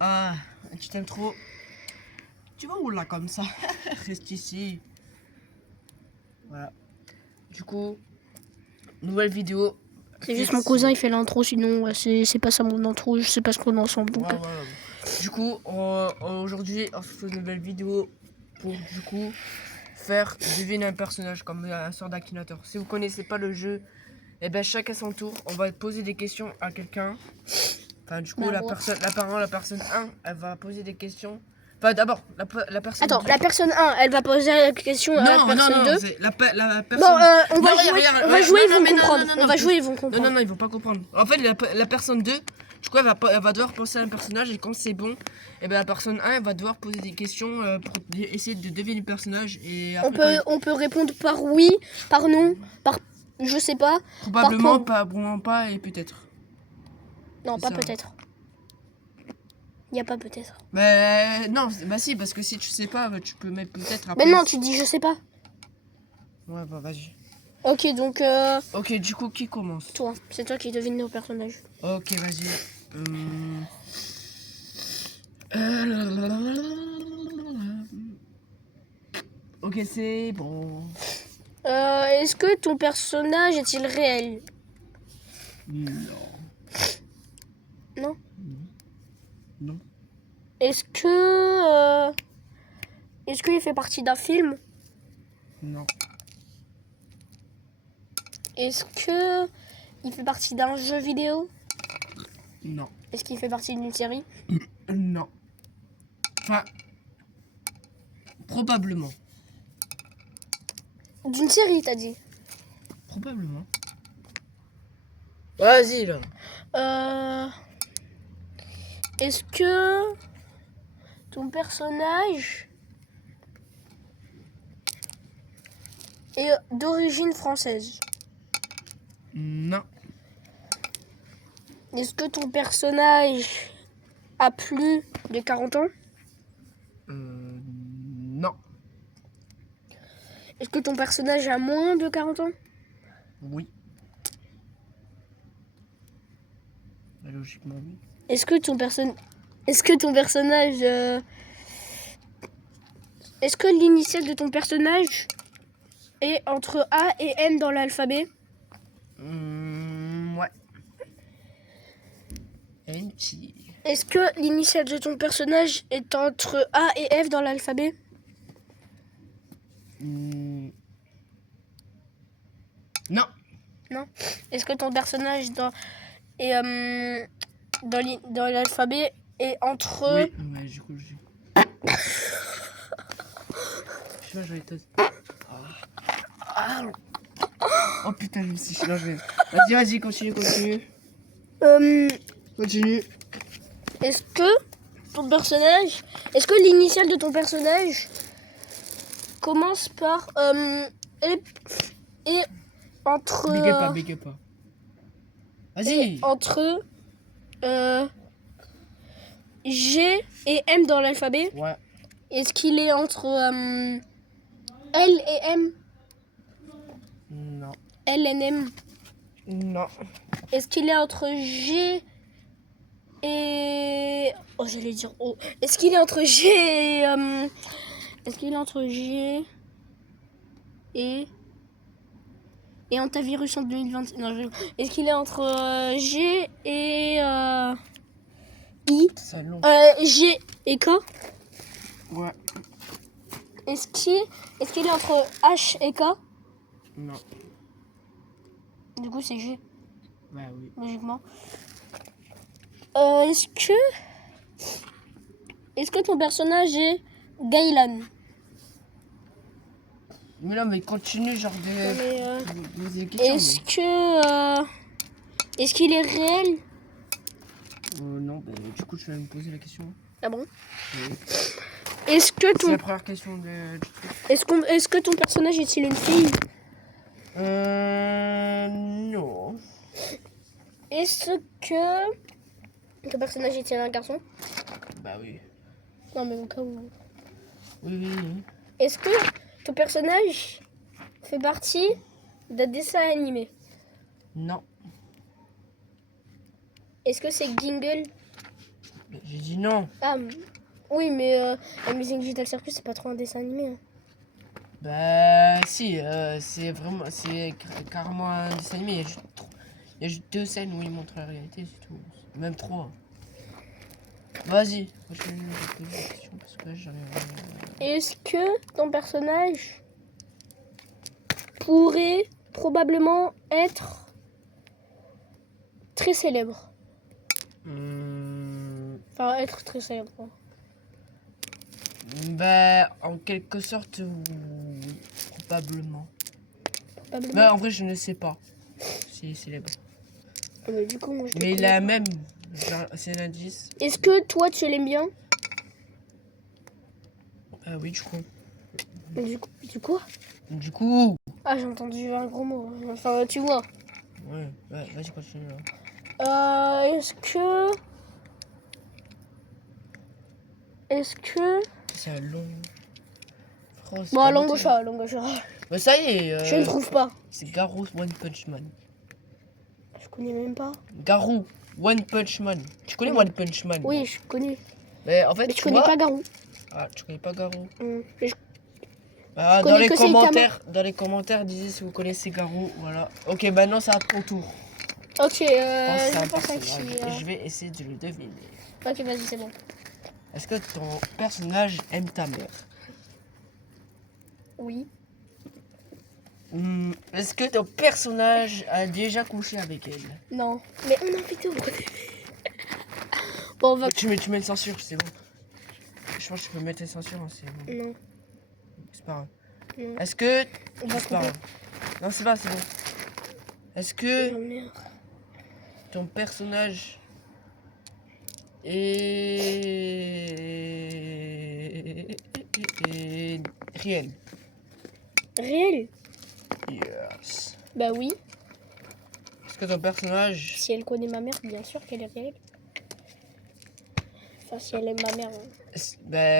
Ah, tu t'aimes trop. Tu vas où là comme ça? Reste ici. Voilà. Du coup, nouvelle vidéo. C'est juste mon cousin, il fait l'intro, sinon ouais, c'est pas ça mon intro, je sais pas ce qu'on est ensemble. Donc, Ouais. Du coup, aujourd'hui, on se fait une nouvelle vidéo pour du coup faire deviner un personnage comme un sort d'Akinator. Si vous connaissez pas le jeu, et ben chacun son tour, on va poser des questions à quelqu'un. Enfin, du coup, bah, la personne 1, elle va poser des questions. Enfin, d'abord, la personne Attends, 2. la personne 1, elle va poser la question à la personne 2. C'est la personne. Bon, on va Non, jouer, regarde, on va regarde, jouer, ils non, vont mais non, comprendre. non, non, On va plus. jouer, ils vont comprendre. Non, ils vont pas comprendre. En fait, la personne 2, du coup, elle va devoir penser à un personnage et quand c'est bon, et ben la personne 1, elle va devoir poser des questions pour essayer de deviner le personnage. Et après, On peut répondre par oui, par non, par je sais pas. probablement, probablement pas et peut-être. Non, C'est pas ça. peut-être. Il y a pas peut-être. Mais non, bah si, parce que si tu sais pas, bah, tu peux mettre peut-être après. Mais non, tu dis je sais pas. Ouais, bah vas-y. Ok, donc Ok, du coup, qui commence? toi, c'est toi qui devine nos personnages. Ok, vas-y. Ok, c'est bon. Est-ce que ton personnage est-il réel? Non. Non. Non. Est-ce qu'il fait partie d'un film? Non. Est-ce que il fait partie d'un jeu vidéo? Non. Est-ce qu'il fait partie d'une série? Non. Enfin, probablement. D'une série, t'as dit? Probablement. Vas-y, là. Est-ce que ton personnage est d'origine française? Non. Est-ce que ton personnage a plus de 40 ans? Non. Est-ce que ton personnage a moins de 40 ans? Oui. Logiquement, oui. Est-ce que ton personnage... Est-ce que l'initiale de ton personnage est entre A et M dans l'alphabet? Ouais. NT. Est-ce que l'initiale de ton personnage est entre A et F dans l'alphabet? Non. Non. Est-ce que ton personnage est dans l'alphabet est entre... Oui, ouais, du coup, je sais pas, j'avais été... Oh putain, je me suis changé. Vas-y, continue. Continue. Est-ce que l'initiale de ton personnage commence par et entre Big up pas. Vas-y. entre G et M dans l'alphabet? Ouais. Est-ce qu'il est entre L et M? Non. L et M. Non. Est-ce qu'il est entre G et... Oh, j'allais dire O. Est-ce qu'il est entre G et... Est-ce qu'il est entre G et antivirus en 2020? Non, est-ce qu'il est entre G et I? C'est long. G et K? Ouais. Est-ce qu'il est entre H et K? Non. Du coup, c'est G, Bah oui. logiquement. Est-ce que ton personnage est Gailan? Mais là, mais continue, genre des questions. Est-ce qu'il est réel? Non, bah du coup, tu vas me poser la question. Ah bon? Oui. Est-ce que C'est la première question du truc. est-ce que ton personnage est-il une fille? Non. Est-ce que ton personnage est-il un garçon? Bah oui. Non, mais au cas où. Oui. Est-ce que ton personnage fait partie d'un dessin animé? Non. Est-ce que c'est Gingle? J'ai dit non. Ah, oui, mais Amazing Digital Circus, c'est pas trop un dessin animé. Hein. Bah si, c'est carrément un dessin animé. Il y a juste 2 scènes où il montre la réalité, c'est tout. Même 3. Vas-y, je vais te poser une question parce que j'arrive à... Est-ce que ton personnage pourrait probablement être très célèbre? Enfin, être très célèbre. Quoi. Bah, en quelque sorte, oui, probablement. Probablement. Bah, en vrai, je ne sais pas s'il est célèbre. Mais du coup, moi, je le Mais il connais a pas. même, genre, c'est un indice. Est-ce que toi, tu l'aimes bien? Ah oui, je crois. Du coup? Du coup, Ah, j'ai entendu un gros mot. Enfin, tu vois. ouais, vas-y, continue. Là. Est-ce que... C'est un long... phrase. Bon, Langosha. Bah, ça y est, Je ne trouve pas. c'est Garou One Punch Man. Je connais même pas. Garou One Punch Man. Tu connais One Punch Man? Oui, je connais. Mais en fait, Mais je connais pas Garou. Ah, tu connais pas Garou? Mais Bah, Je dans connais les que commentaires, disez si vous connaissez Garou, voilà. Ok, maintenant c'est à ton tour. Ok, Pense à un je pense à personnage qui et je vais essayer de le deviner. Ok, vas-y, c'est bon. Est-ce que ton personnage aime ta mère? Oui. Est-ce que ton personnage a déjà couché avec elle? Non. Mais on a vidéo. Bon, on va... Tu mets une censure, c'est bon. Je pense que tu peux mettre une censure, hein, c'est bon. Non. C'est pas grave. Non. Est-ce que... On va C'est pas couper. grave. Non, c'est bon. Est-ce que Oh, merde. ton personnage est réel? Réel? Yes. Bah oui. Est-ce que ton personnage... Si elle connaît ma mère, bien sûr qu'elle est réelle. Enfin, si elle aime ma mère. Hein.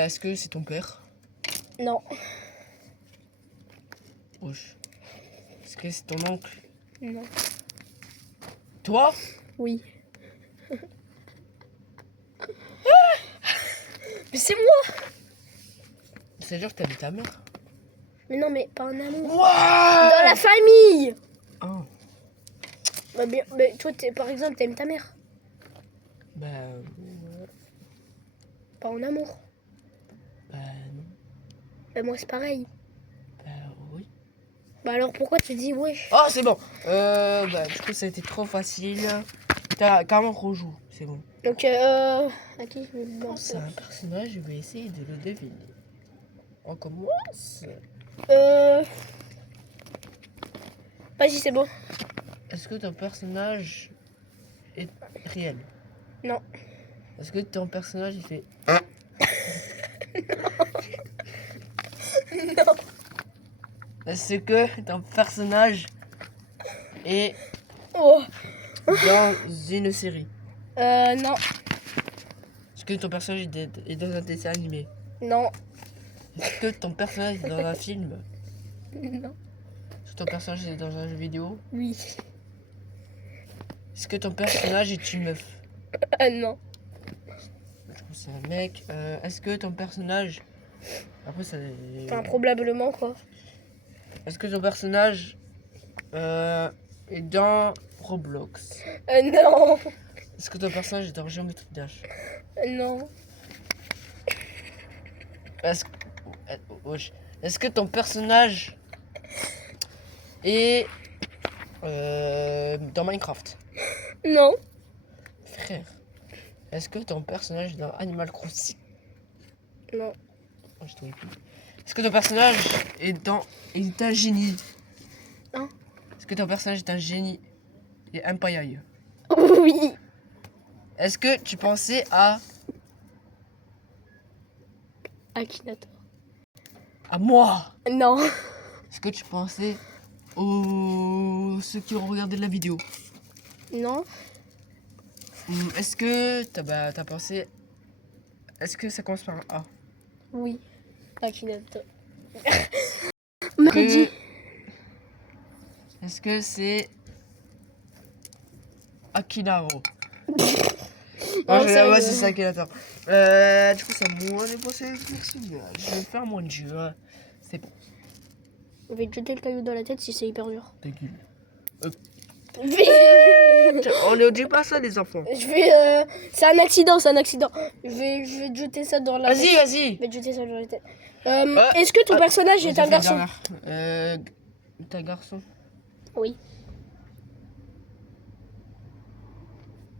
Est-ce que c'est ton père? Non. Wesh. Est-ce que c'est ton oncle? Non. Toi? Oui. Mais c'est moi! C'est-à-dire que t'aimes ta mère? Mais non, mais pas en amour. Wow! Dans la famille! Oh. Bah, bien, bah, toi, par exemple, t'aimes ta mère. Bah... Pas en amour. Bah non. Bah, moi, c'est pareil. Bah oui. Bah, alors pourquoi tu dis ouais? Oh, c'est bon. Bah, du coup, ça a été trop facile. T'as carrément rejoue, c'est bon. Donc, à qui je vais Oh, lancer? c'est un personnage, je vais essayer de le deviner. On commence. Vas-y, c'est bon. Est-ce que ton personnage est réel? Non. Est-ce que ton personnage il fait... Non. Est-ce que ton personnage est Oh. dans une série? Non. Est-ce que ton personnage est dans un dessin animé? Non. Est-ce que ton personnage est dans un film? Non. Est-ce que ton personnage est dans un jeu vidéo? Oui. Est-ce que ton personnage est une meuf? Non. Je trouve que c'est un mec. Est-ce que ton personnage... Après, ça... Enfin, probablement, quoi. Est-ce que ton personnage est dans Roblox? Non. Est-ce que ton personnage est dans Geometry Dash? Non. Est-ce que... wesh. Est-ce que ton personnage est dans Minecraft? Non. Frère, est-ce que ton personnage est dans Animal Crossing? Non. Oh, je trouvais plus. Est-ce que ton personnage est un génie? Hein? Est-ce que ton personnage est un génie et un payaille? Oui. Est-ce que tu pensais à Akinator. moi? Non. Est-ce que tu pensais aux ceux qui ont regardé la vidéo? Non. Est-ce que t'as pensé... Est-ce que ça commence par un A? Oui. Akinator. On m'aurait dit. Est-ce que c'est Akinaro? Non, Ouais, sérieux. c'est ça qui est attend. Du coup, c'est à moi de passer à l'action. Je vais faire moins de jeu. Hein. C'est bon. Je vais te jeter le caillou dans la tête si c'est hyper dur. Ta gueule. Je On ne dit pas ça, les enfants. vais. C'est un accident, c'est un accident. Je vais te jeter ça dans la tête. Vas-y, vas-y. Je vais te jeter ça dans la tête. Est-ce que ton personnage est un garçon? T'es un garçon. Oui.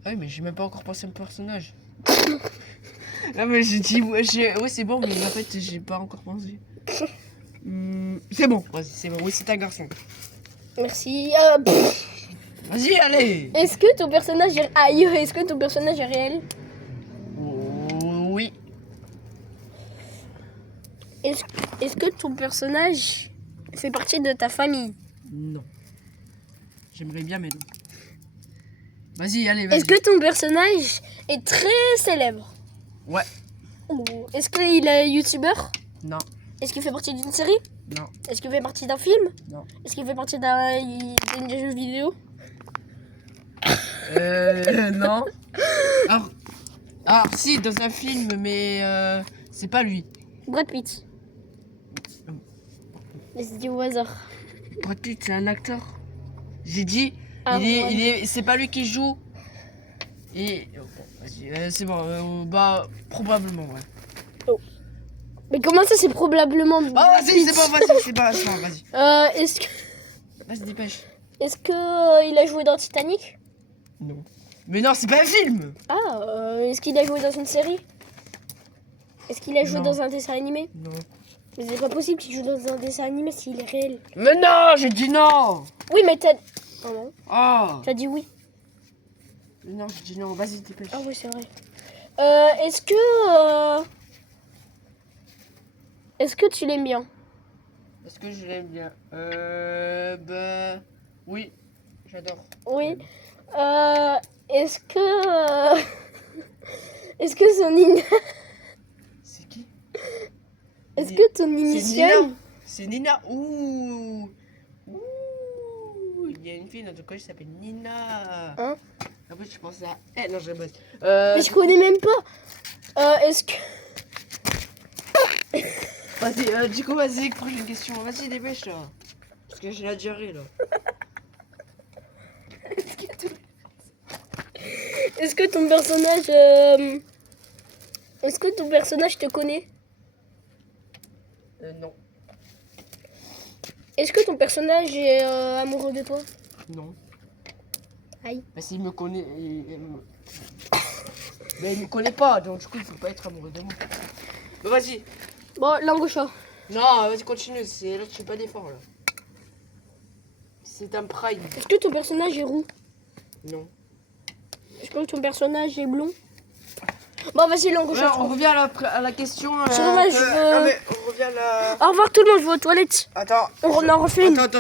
Ah oui, mais j'ai même pas encore pensé à un personnage. Non, mais j'ai dit, ouais, c'est bon, mais en fait, j'ai pas encore pensé. C'est bon, vas-y, c'est bon. Oui, c'est un garçon. Merci. Vas-y, allez. Est-ce que ton personnage est... Aïe, est-ce que ton personnage est réel? Oui. Est-ce que ton personnage fait partie de ta famille? Non. J'aimerais bien, mais non. Vas-y, allez, vas-y. Est-ce que ton personnage est très célèbre? Ouais. Ou est-ce qu'il est youtubeur? Non. Est-ce qu'il fait partie d'une série? Non. Est-ce qu'il fait partie d'un film? Non. Est-ce qu'il fait partie d'un jeu vidéo? Non. Alors, si, dans un film, mais c'est pas lui. Brad Pitt. C'est dit au hasard. Brad Pitt, c'est un acteur. J'ai dit, Ah, ouais. c'est pas lui qui joue. Et vas-y, c'est bon. Bah, probablement, ouais. Mais comment ça, c'est probablement... Ah, vas-y, c'est bon, vas-y, c'est bon, vas-y. Est-ce que... Vas-y, dépêche. Est-ce que il a joué dans Titanic? Non. Mais non, c'est pas un film. Ah, est-ce qu'il a joué dans une série? Est-ce qu'il a joué Non. dans un dessin animé? Non. Mais c'est pas possible qu'il joue dans un dessin animé s'il est réel. Mais non, j'ai dit non. Oui, mais t'as... Oh non, Oh. t'as dit oui. Non, j'ai dit non, vas-y, dépêche. Ah oui, c'est vrai. Est-ce que... Est-ce que tu l'aimes bien? Est-ce que je l'aime bien? Bah... Oui, j'adore. Oui. Est-ce que... Est-ce que son C'est qui? Est-ce que ton C'est initial... Nina. C'est Nina. Ouh. Il y a une fille dans ton collège qui s'appelle Nina. Hein? En fait, je pensais à... Eh, non, je répète. Mais je connais même pas. Est-ce que... Vas-y, du coup, vas-y, prochaine question. Vas-y, dépêche, là. Parce que j'ai la diarrhée, là. Est-ce que ton personnage... Est-ce que ton personnage te connaît? Non. Est-ce que ton personnage est amoureux de toi? Non. Aïe. Bah, s'il me connaît... Mais il me connaît pas, donc du coup, il faut pas être amoureux de moi. Bah, vas-y. Bon, langue au chat. Non, vas-y, continue. Là, tu fais pas d'effort, là. C'est un prime. Est-ce que ton personnage est roux? Non. Est-ce que ton personnage est blond? Bon, vas-y, langue au chat. On revient à la question. C'est dommage, Non, mais on revient à la... Au revoir tout le monde, je vais aux toilettes. Attends. On en refait une. Attends.